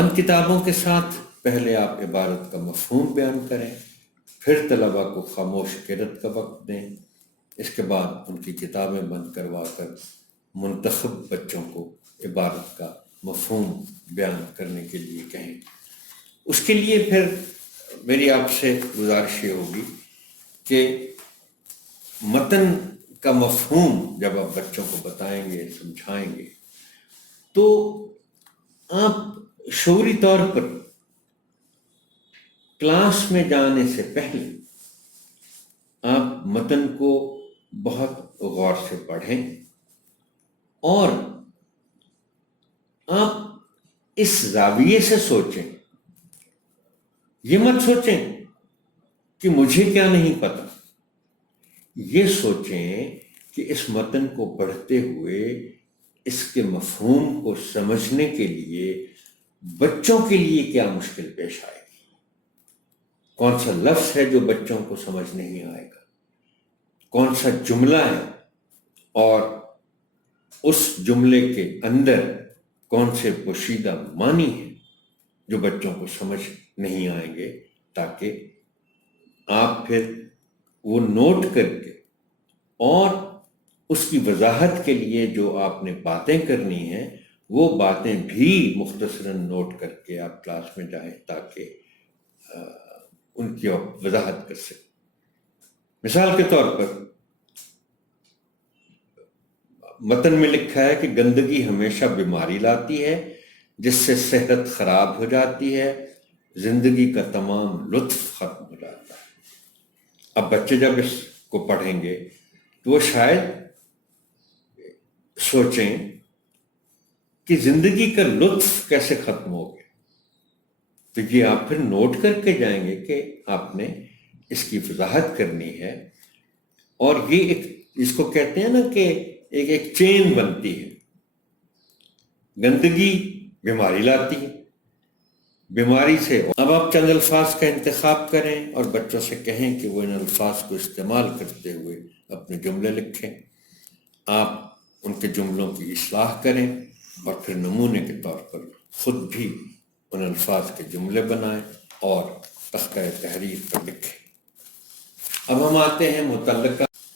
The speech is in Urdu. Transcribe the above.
بند کتابوں کے ساتھ پہلے آپ عبارت کا مفہوم بیان کریں، پھر طلباء کو خاموش قرأت کا وقت دیں، اس کے بعد ان کی کتابیں بند کروا کر منتخب بچوں کو عبارت کا مفہوم بیان کرنے کے لیے کہیں۔ اس کے لیے پھر میری آپ سے گزارش یہ ہوگی کہ متن کا مفہوم جب آپ بچوں کو بتائیں گے، سمجھائیں گے، تو آپ شعوری طور پر کلاس میں جانے سے پہلے آپ متن کو بہت غور سے پڑھیں اور آپ اس زاویے سے سوچیں، یہ مت سوچیں کہ مجھے کیا نہیں پتا، یہ سوچیں کہ اس متن کو پڑھتے ہوئے اس کے مفہوم کو سمجھنے کے لیے بچوں کے لیے کیا مشکل پیش آئے گی، کون سا لفظ ہے جو بچوں کو سمجھ نہیں آئے گا، کون سا جملہ ہے اور اس جملے کے اندر کون سے پوشیدہ معنی ہیں جو بچوں کو سمجھ نہیں آئیں گے، تاکہ آپ پھر وہ نوٹ کر کے اور اس کی وضاحت کے لیے جو آپ نے باتیں کرنی ہیں وہ باتیں بھی مختصراً نوٹ کر کے آپ کلاس میں جائیں تاکہ ان کی وضاحت کر سکیں۔ مثال کے طور پر متن میں لکھا ہے کہ گندگی ہمیشہ بیماری لاتی ہے جس سے صحت خراب ہو جاتی ہے، زندگی کا تمام لطف ختم ہو جاتا ہے۔ اب بچے جب اس کو پڑھیں گے تو وہ شاید سوچیں کہ زندگی کا لطف کیسے ختم ہو گیا، تو یہ آپ پھر نوٹ کر کے جائیں گے کہ آپ نے اس کی وضاحت کرنی ہے، اور یہ اس کو کہتے ہیں نا کہ ایک چین بنتی ہے۔ گندگی بیماری لاتی ہے، بیماری سے اب آپ چند الفاظ کا انتخاب کریں اور بچوں سے کہیں کہ وہ ان الفاظ کو استعمال کرتے ہوئے اپنے جملے لکھیں، آپ ان کے جملوں کی اصلاح کریں اور پھر نمونے کے طور پر خود بھی ان الفاظ کے جملے بنائیں اور تختہ تحریر پر لکھیں۔ اب ہم آتے ہیں متعلقہ